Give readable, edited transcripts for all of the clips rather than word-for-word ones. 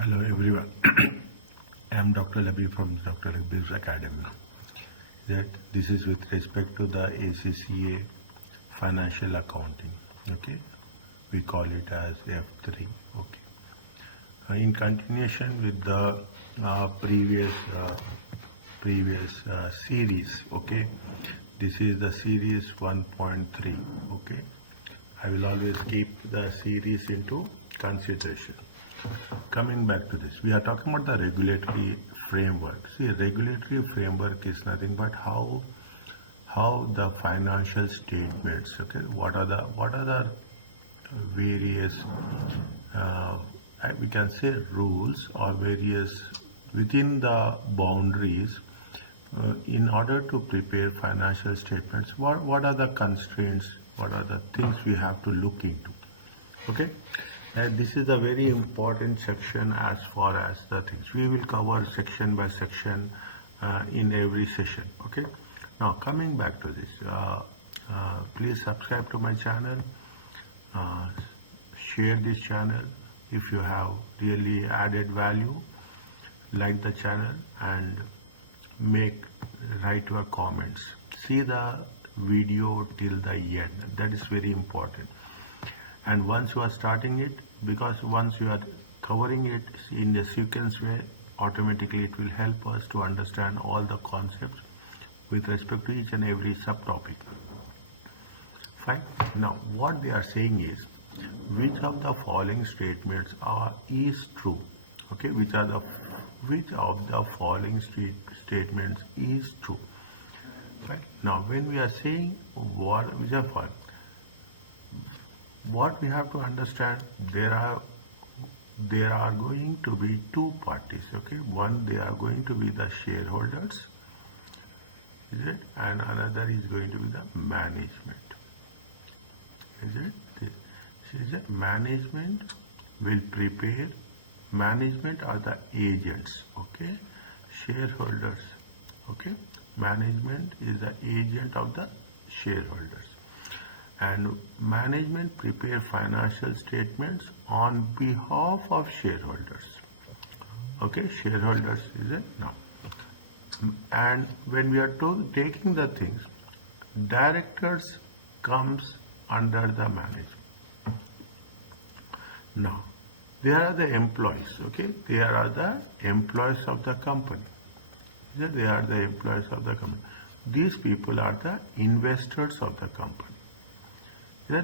Hello everyone. I am Dr. Labib from Dr. Labib's Academy. This is with respect to the ACCA financial accounting. Okay, we call it as F3. Okay. In continuation with the previous series. Okay, this is the series 1.3. Okay, I will always keep the series into consideration. Coming back to this, we are talking about the regulatory framework. See, regulatory framework is nothing but how the financial statements. Okay, what are the various we can say rules or various within the boundaries in order to prepare financial statements. What are the constraints? What are the things we have to look into? Okay. This is a very important section as far as the things. We will cover section by section in every session. Okay. Now coming back to this, please subscribe to my channel, share this channel if you have really added value, like the channel and write your comments. See the video till the end. That is very important. And once you are starting it, because once you are covering it in a sequence way, automatically it will help us to understand all the concepts with respect to each and every subtopic. Fine. Now, what they are saying is, which of the following statements is true? Okay, which of the following statements is true? Right. Now, when we are saying which are following, what we have to understand, there are going to be two parties. Okay, one, they are going to be the shareholders, is it, and another is going to be the management, is it? Is it management will prepare? Management are the agents. Okay, shareholders. Okay, management is the agent of the shareholders. And management prepare financial statements on behalf of shareholders. Okay, shareholders is it now. And when we are taking the things, directors comes under the management. Now, there are the employees. Okay, they are the employees of the company. They are the employees of the company. These people are the investors of the company.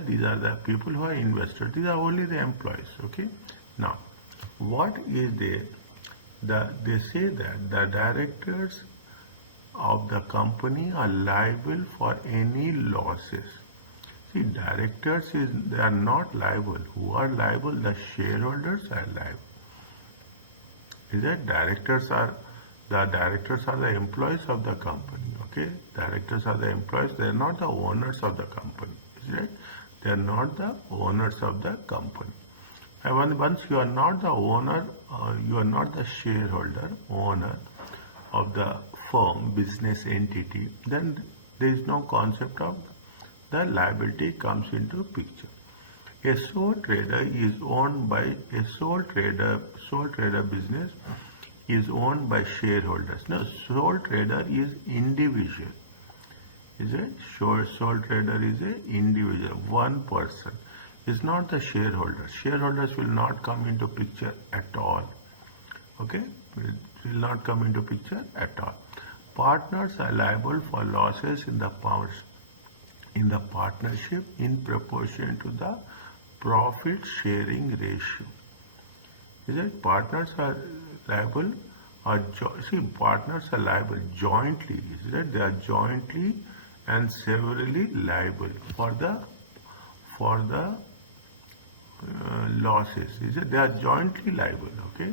These are the people who are invested. These are only the employees. Okay. Now, what is there? They say that the directors of the company are liable for any losses. See, directors they are not liable. Who are liable? The shareholders are liable. Is that directors are the employees of the company. Okay, directors are the employees. They are not the owners of the company. Is it? They are not the owners of the company. And once you are not the owner, you are not the shareholder, owner of the firm, business entity, then there is no concept of the liability comes into picture. A sole trader is owned by a sole trader business is owned by shareholders. No, sole trader is individual. Is it? Sole trader is an individual, one person. Is not the shareholders. Shareholders will not come into picture at all. Okay? It will not come into picture at all. Partners are liable for losses in the partnership in proportion to the profit sharing ratio. Is it? Partners are liable partners are liable jointly. Is it? They are jointly and severally liable for the losses. Is it? They are jointly liable. Okay,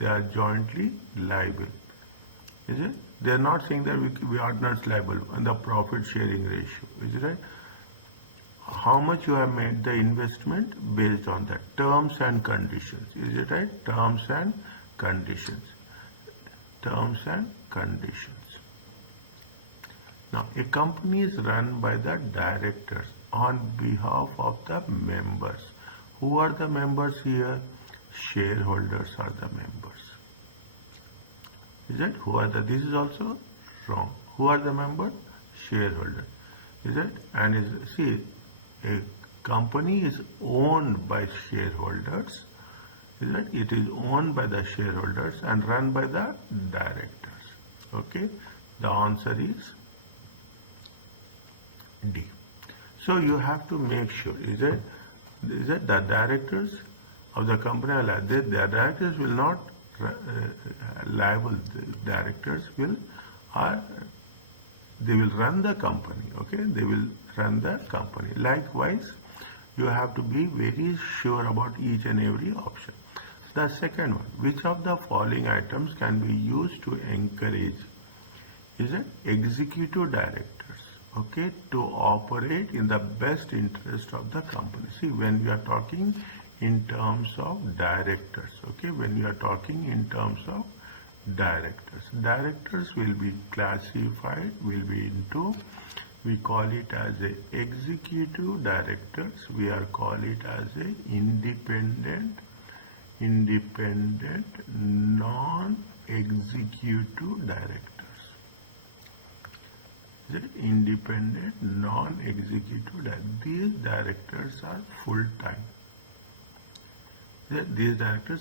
they are jointly liable. Is it? They are not saying that we are not liable on the profit sharing ratio. Is it right? How much you have made the investment based on the terms and conditions. Is it right? Terms and conditions. Terms and conditions. Now, a company is run by the directors on behalf of the members. Who are the members here? shareholders are the members. Is it? Who are the? This is also wrong. Who are the members? Shareholders. Is it? And see, a company is owned by shareholders. Is it? It is owned by the shareholders and run by the directors. Okay. The answer is D. So you have to make sure. Is it the directors of the company are liable? The directors will not liable. The directors will they will run the company. Okay, they will run the company. Likewise, you have to be very sure about each and every option. The second one, which of the following items can be used to encourage, is it, executive directors, okay, to operate in the best interest of the company? See, when we are talking in terms of directors, okay, when you are talking in terms of directors will be classified, will be into, we call it as a executive directors, we are call it as a independent non-executive directors. Is it independent non-executive directors? These directors are full-time. These directors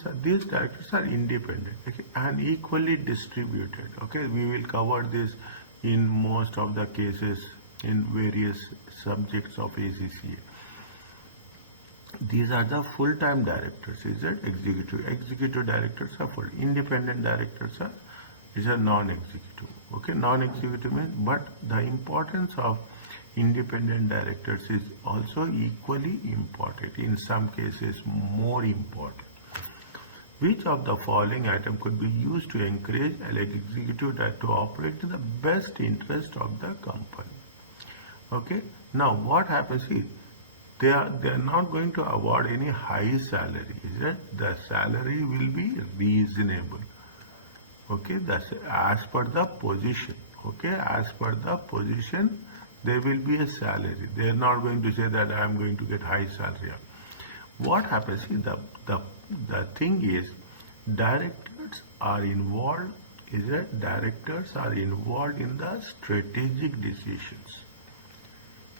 are independent, okay, and equally distributed. Okay, we will cover this in most of the cases in various subjects of ACCA. These are the full-time directors. Is it executive directors are full, independent directors are non-executive. Okay, non-executive means, but the importance of independent directors is also equally important, in some cases more important. Which of the following item could be used to encourage an executive to operate in the best interest of the company? Okay, now what happens is, they are not going to award any high salary. Is it? The salary will be reasonable. Okay, that's as per the position. Okay, as per the position, there will be a salary. They are not going to say that I am going to get high salary. What happens is, the thing is, directors are involved. Is that directors are involved in the strategic decisions?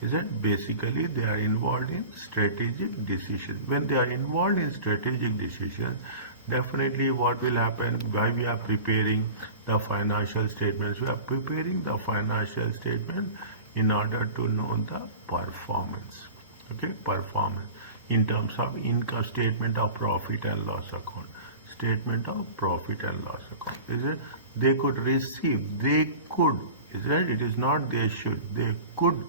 Is that basically they are involved in strategic decisions? When they are involved in strategic decisions, definitely what will happen? Why we are preparing the financial statements? We are preparing the financial statement in order to know the performance. Okay, performance in terms of income statement of profit and loss account, statement of profit and loss account. Is it? They could receive, they could, is it? It is not they should, they could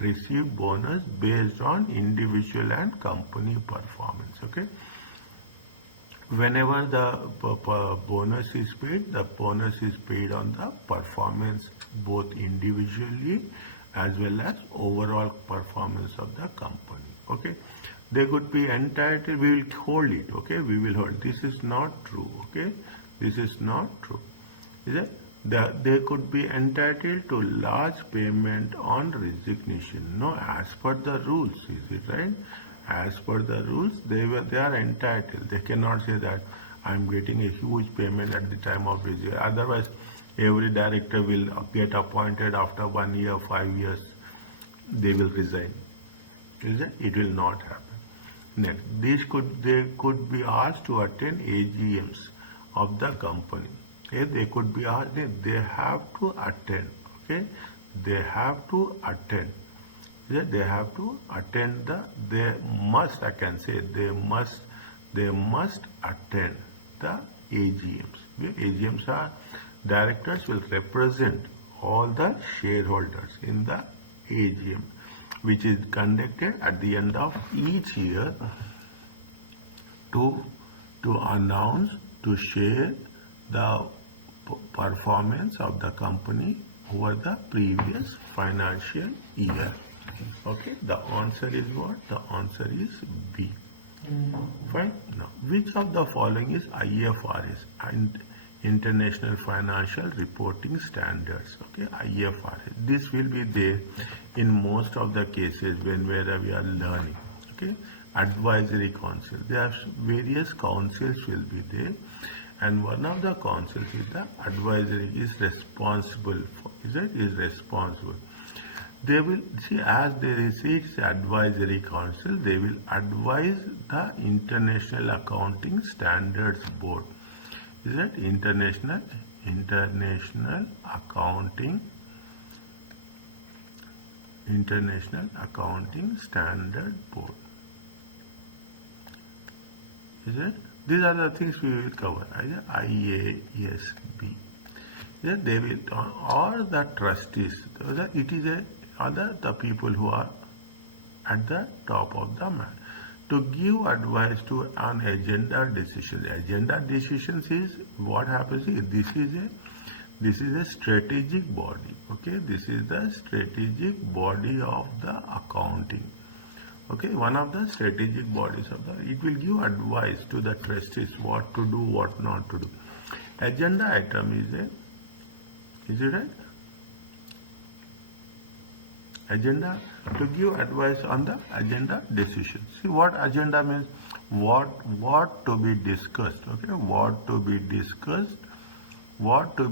receive bonus based on individual and company performance. Okay, whenever the bonus is paid, the bonus is paid on the performance, both individually as well as overall performance of the company. Okay, they could be entitled, we will hold it. Okay, we will hold. This is not true. Okay, this is not true. Is it? They could be entitled to large payment on resignation. No, as per the rules, is it right? As per the rules, they are entitled. They cannot say that I am getting a huge payment at the time of resignation. Otherwise, every director will get appointed after 1 year, 5 years, they will resign. Is it? It will not happen. Next, they could be asked to attend AGMs of the company. Okay, they could be asked, they have to attend. Okay, they have to attend. They have to attend they must, I can say, they must attend the AGMs. AGMs are, directors will represent all the shareholders in the AGM, which is conducted at the end of each year to announce, to share the performance of the company over the previous financial year. Okay, the answer is what? The answer is B. Fine. Now, which of the following is IFRS, and International Financial Reporting Standards? Okay, IFRS. This will be there in most of the cases whenever we are learning. Okay, advisory council. There are various councils will be there, and one of the councils is the advisory is responsible for, is responsible. They will see, as they say it's advisory council, they will advise the International Accounting Standards Board. Is that International Accounting Standard Board. Is it? These are the things we will cover. IASB. Yeah, they will, or the trustees. It is the people who are at the top of the man to give advice to an agenda decision. Agenda decisions is what happens is this is a strategic body. Okay, this is the strategic body of the accounting. Okay, one of the strategic bodies of the, it will give advice to the trustees what to do, what not to do. Agenda item is it right? Agenda, to give advice on the agenda decision. See what agenda means? What to be discussed. Okay, what to be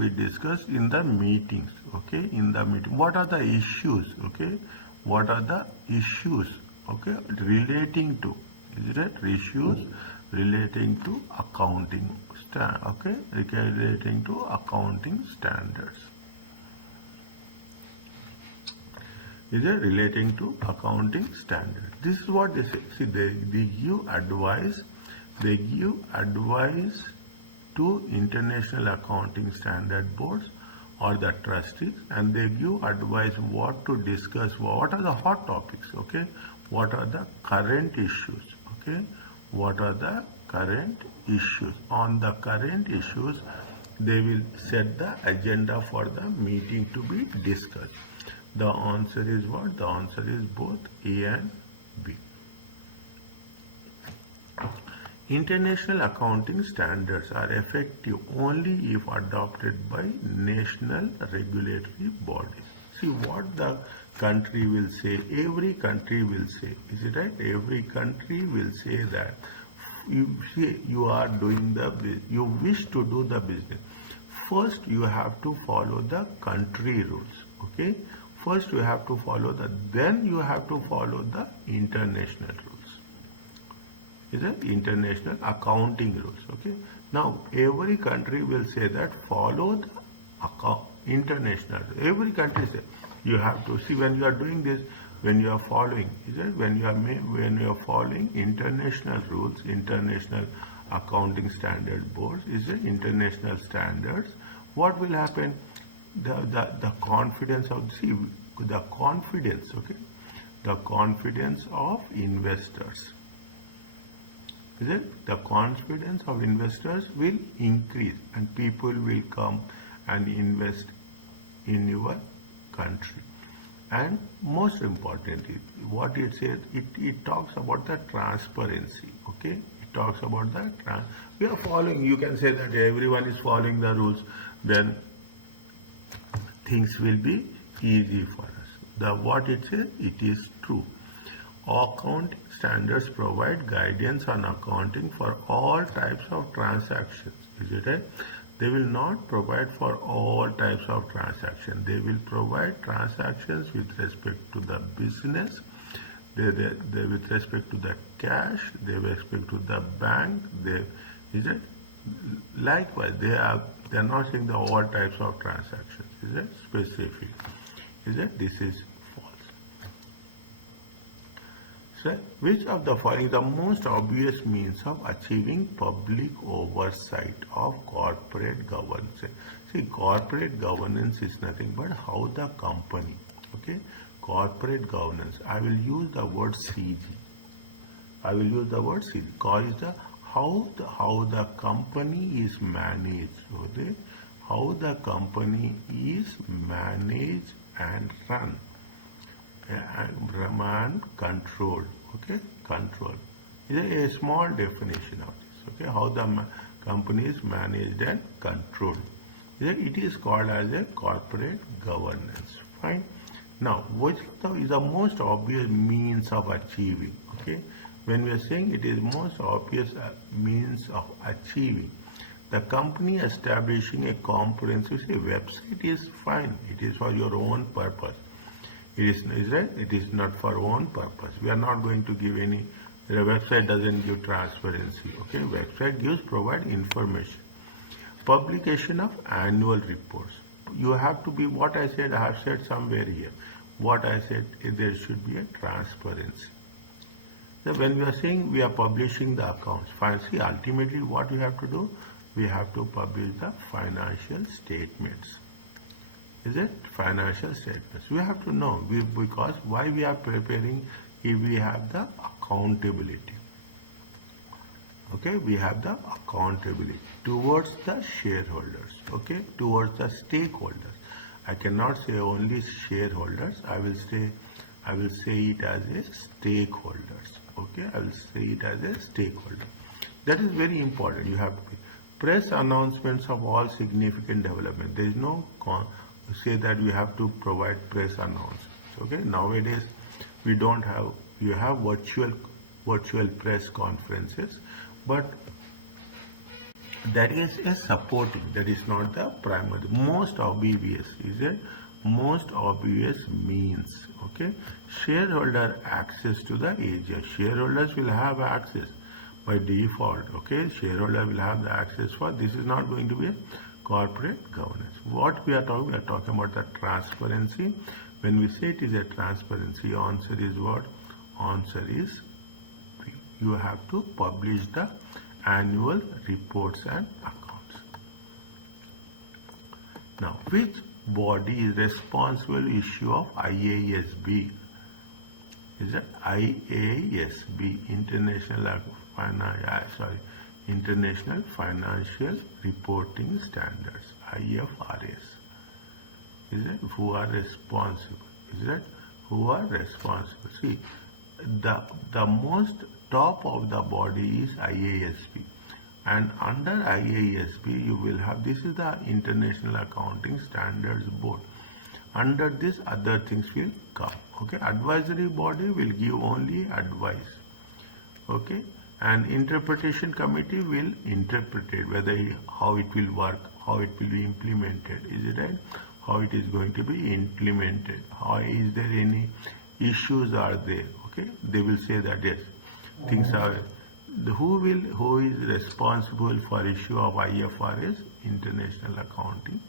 discussed in the meetings. Okay, in the meeting. What are the issues? Okay, what are the issues? Okay, relating to, is it issues relating to accounting relating to accounting standards. Is it relating to accounting standards? This is what they say. See, they give advice. They give advice to International Accounting Standard Boards or the trustees, and they give advice what to discuss. What are the hot topics? Okay, what are the current issues? Okay, what are the current issues? On the current issues, they will set the agenda for the meeting to be discussed. The answer is what? The answer is both A and B. International accounting standards are effective only if adopted by national regulatory bodies. See what the country will say. Every country will say. Is it right? Every country will say that you are doing the business. You wish to do the business. First, you have to follow the country rules. Okay. First, you have to follow then you have to follow the international rules. Is it international accounting rules? Okay. Now, every country will say that follow the international. Every country says you have to see when you are doing this, when you are following. Is it when you are following international rules, international accounting standard boards? Is it international standards? What will happen? The confidence of the confidence, okay, the confidence of investors, is it? The confidence of investors will increase and people will come and invest in your country. And most importantly, what it says, it talks about the transparency. Okay, it talks about the we are following. You can say that everyone is following the rules, then things will be easy for us. What it says, it is true. Accounting standards provide guidance on accounting for all types of transactions. Is it right? They will not provide for all types of transactions. They will provide transactions with respect to the business. They with respect to the cash. They with respect to the bank. Is it? Likewise, they are not saying the all types of transactions. Is it specific? Is it? This is false. So, which of the following is the most obvious means of achieving public oversight of corporate governance? See, corporate governance is nothing but how the company, okay, corporate governance. I will use the word CG. I will use the word CG. Is the how the company is managed. Okay? How the company is managed and run and controlled. Okay, control is a small definition of this. Okay, how the company is managed and controlled. It is called as a corporate governance. Fine. Now, which is the most obvious means of achieving? Okay, When we are saying it is most obvious means of achieving, the company establishing a comprehensive website is fine. It is for your own purpose. It is right. It is not for own purpose. We are not going to give any. The website doesn't give transparency. Okay, website provide information. Publication of annual reports. You have to be what I said. I have said somewhere here. What I said is there should be a transparency. So when we are saying we are publishing the accounts, see, ultimately what we have to do, we have to publish the financial statements. Is it? Financial statements. We have to know because why we are preparing if we have the accountability. Okay, we have the accountability towards the shareholders. Okay, towards the stakeholders. I cannot say only shareholders. I will say it as a stakeholders. Okay, I will say it as a stakeholder. That is very important. You have to press announcements of all significant development. There is no say that we have to provide press announcements. Okay, nowadays we don't have. You have virtual press conferences, but that is a supporting. That is not the primary. Most obvious is it? Most obvious means. Okay, shareholder access to the AGM. Shareholders will have access by default. Okay, shareholder will have the access for. This is not going to be a corporate governance. What we are talking about the transparency. When we say it is a transparency, answer is what? Answer is you have to publish the annual reports and accounts. Now, which body is responsible issue of IASB? Is it IASB, International Financial Reporting Standards, IFRS. Is it? Who are responsible? Is it? Who are responsible? See, the most top of the body is IASB, and under IASB you will have, this is the International Accounting Standards Board. Under this other things will come. Okay, advisory body will give only advice. Okay, and interpretation committee will interpret it, whether how it will work, how it will be implemented. Is it right? How it is going to be implemented? How is there any issues are there? Okay, they will say that yes, things are. Who is responsible for issue of IFRS, International Accounting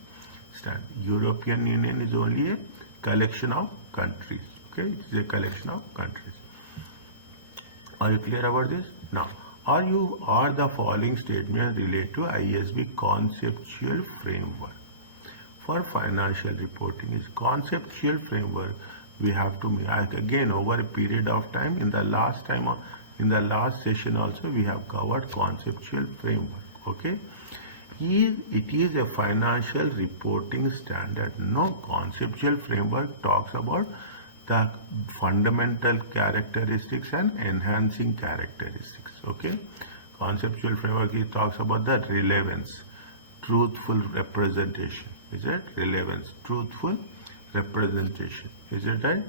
Standard? European Union is only a collection of countries. Okay, it is a collection of countries. Are you clear about this? Now, are the following statements related to IASB conceptual framework for financial reporting? Is conceptual framework. We have to again over a period of time. In the last session also we have covered conceptual framework. Okay, it is a financial reporting standard. No, conceptual framework talks about the fundamental characteristics and enhancing characteristics. Okay, conceptual framework talks about the relevance, truthful representation. Is it relevance, truthful representation? Is it right?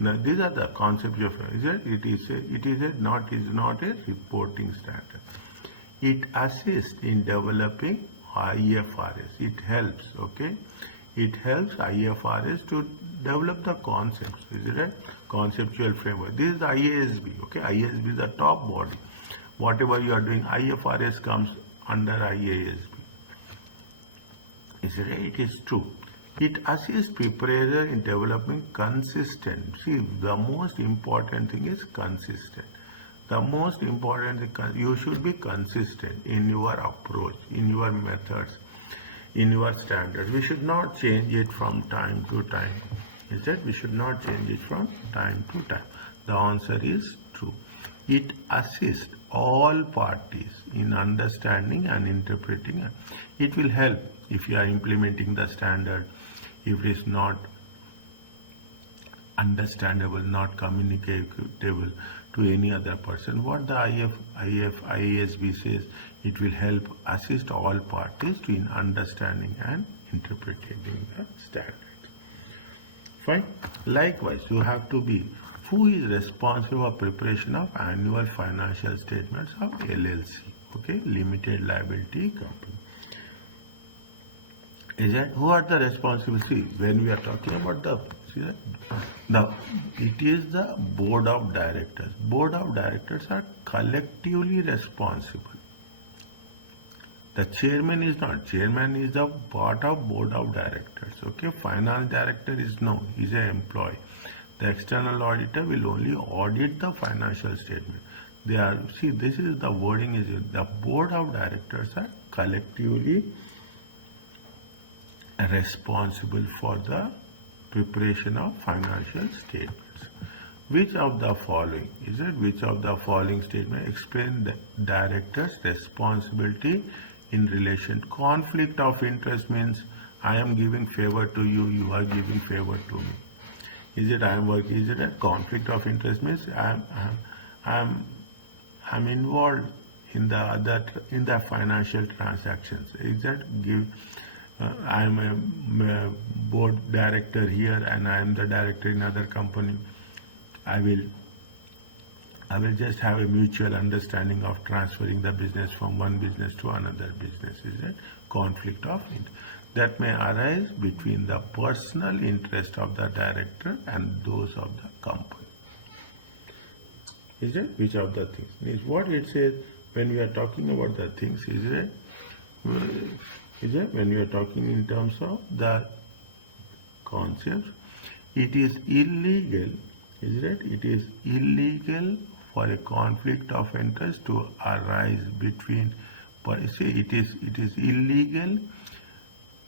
Now these are the concepts of it is not a reporting standard. It assists in developing IFRS. It helps. Okay, it helps IFRS to develop the concepts. Is it right? Conceptual framework. This is the IASB. Okay, IASB is the top body. Whatever you are doing, IFRS comes under IASB. Is it right? It is true. It assists preparer in developing consistent. See, the most important thing is consistent. The most important thing, you should be consistent in your approach, in your methods, in your standards. We should not change it from time to time. Is that we should not change it from time to time? The answer is true. It assists all parties in understanding and interpreting. It will help if you are implementing the standard. If it is not understandable, not communicable to any other person, what the IASB says, it will help assist all parties to in understanding and interpreting the standard. Fine. Likewise, you have to be who is responsible for preparation of annual financial statements of LLC, okay, limited liability company. Is that who are the responsibility when we are talking about it is the board of directors. Board of directors are collectively responsible. The chairman is not. Chairman is the part of board of directors. Okay, finance director is no. He's an employee. The external auditor will only audit the financial statement. They are this is the wording is the board of directors are collectively responsible for the preparation of financial statements. Which of the following which of the following statement explain the director's responsibility in relation? Conflict of interest means I am giving favor to you, you are giving favor to me. Is it I am working? Is it a conflict of interest means I'm involved in the financial transactions. Is that give? I am a board director here and I am the director in another company. I will just have a mutual understanding of transferring the business from one business to another business. Is it conflict of interest? That may arise between the personal interest of the director and those of the company. Is it which of the things? Is what it says when we are talking about the things, when we are talking in terms of the concepts, it is illegal, it is illegal for a conflict of interest to arise between, it is illegal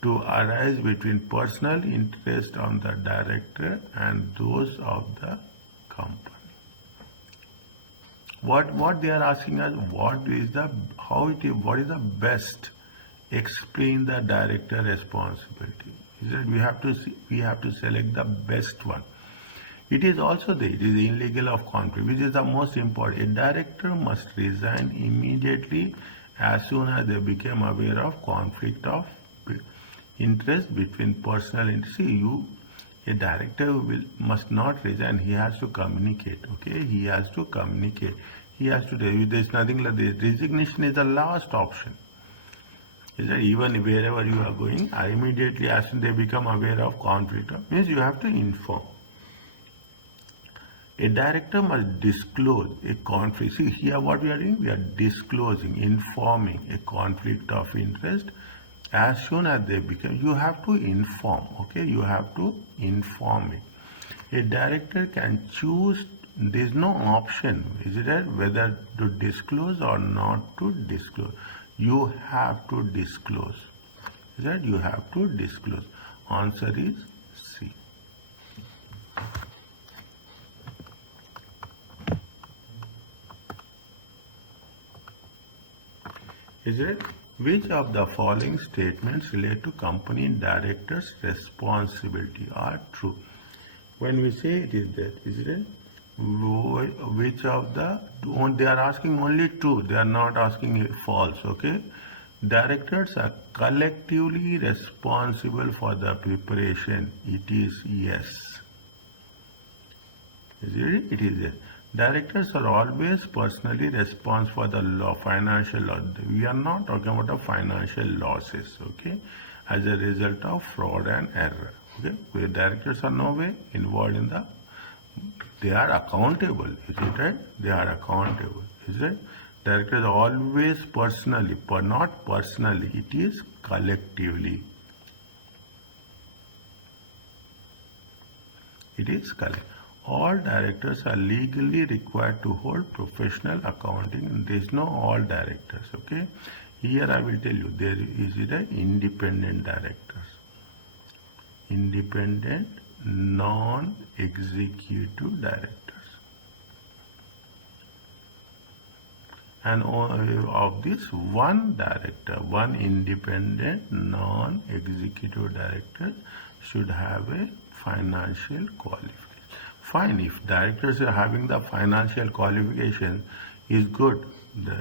to arise between personal interest on the director and those of the company. What they are asking us, what is the best? Explain the director responsibility. We have to select the best one. It is also it is illegal of conflict, which is the most important. A director must resign immediately as soon as they become aware of conflict of interest between personal interest. A director must not resign. He has to communicate. Okay, he has to communicate. He has to. There is nothing like this. Resignation is the last option. Is that even wherever you are going, immediately as soon as they become aware of conflict, means you have to inform. A director must disclose a conflict. See here what we are doing, we are disclosing, informing a conflict of interest as soon as they become, you have to inform, okay, you have to inform it. A director can choose, there is no option, is it that whether to disclose or not to disclose. You have to disclose. Is that you have to disclose? Answer is C. Is it? Which of the following statements relate to company director's responsibility are true? When we say it is that, is it? Which of the, they are asking only true, they are not asking false, okay? Directors are collectively responsible for the preparation. It is yes. Is it? It is yes. Directors are always personally responsible for the financial loss. We are not talking about the financial losses, okay, as a result of fraud and error. Okay, where directors are no way involved in the, they are accountable, is it right? They are accountable, is it? Directors are always personally, but not personally, it is collectively. It is collective. All directors are legally required to hold professional accounting. There is no all directors, okay? Here I will tell you, there is the independent directors. Independent, non-executive directors. And of this, one director, one independent, non-executive director should have a financial qualification. Fine, if directors are having the financial qualification, is good.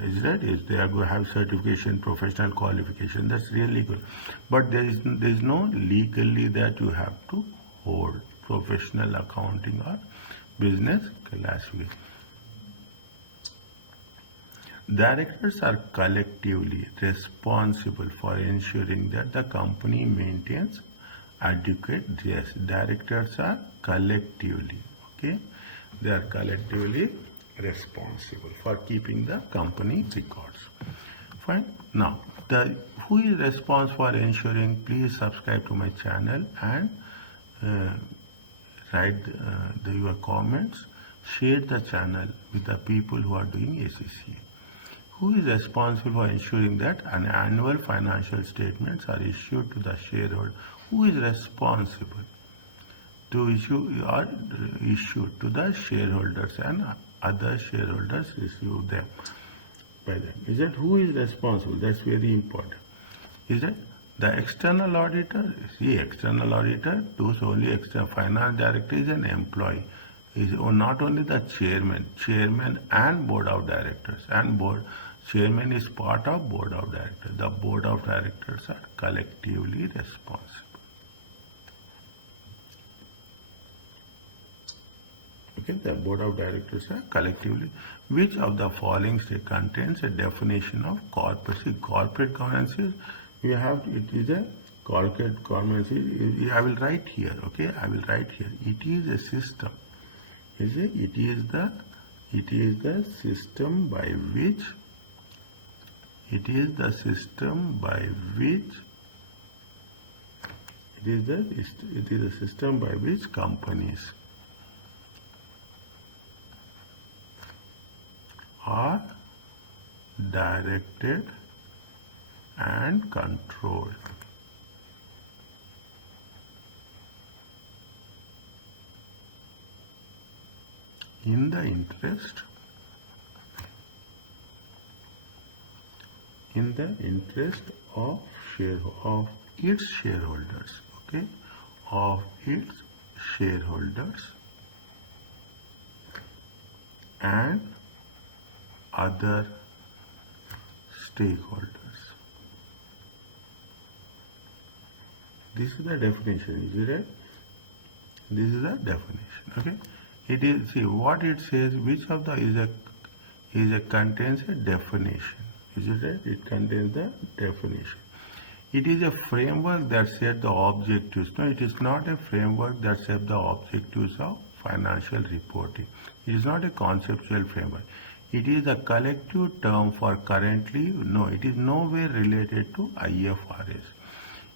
Is that is they are going to have certification, professional qualification. That's really good. But there is no legally that you have to hold professional accounting or business classification. Directors are collectively responsible for ensuring that the company maintains adequate. Yes, directors are collectively, okay, they are collectively responsible for keeping the company records. Fine. Now, who is responsible for ensuring? Please subscribe to my channel and write your comments. Share the channel with the people who are doing ACCA. Who is responsible for ensuring that an annual financial statements are issued to the shareholder? Who is responsible to issue to the shareholders and other shareholders receive them by them? Is that who is responsible? That's very important. Is that the external auditor? See, external auditor does only external. Finance director is an employee. Is not only the chairman and board of directors, and chairman is part of board of directors. The board of directors are collectively responsible. Okay, the board of directors are collectively. Which of the following contains a definition of corporate? See, corporate governance is, you have, it is a corporate governance. I will write here. Okay, I will write here. It is a system. It is the system by which companies are directed and controlled. In the interest of its shareholders, okay, of its shareholders and other stakeholders. This is the definition, is it right? This is the definition, okay. It is, see what it says, which of the contains a definition. Is it right? It contains the definition. It is a framework that sets the objectives. No, it is not a framework that sets the objectives of financial reporting. It is not a conceptual framework. It is a collective term for currently, no, it is nowhere related to IFRS.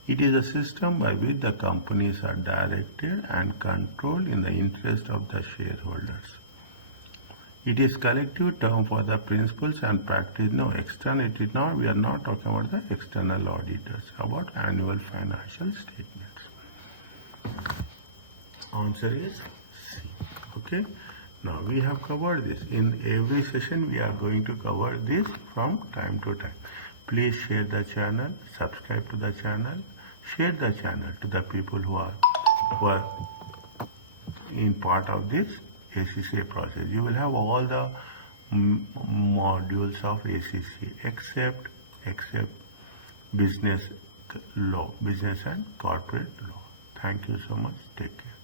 It is a system by which the companies are directed and controlled in the interest of the shareholders. It is collective term for the principles and practice. No, external, it is not, we are not talking about the external auditors, about annual financial statements. Answer is C. Okay. Now we have covered this. In every session we are going to cover this from time to time. Please share the channel, subscribe to the channel, share the channel to the people who are in part of this ACCA process. You will have all the modules of ACCA except business law, business and corporate law. Thank you so much. Take care.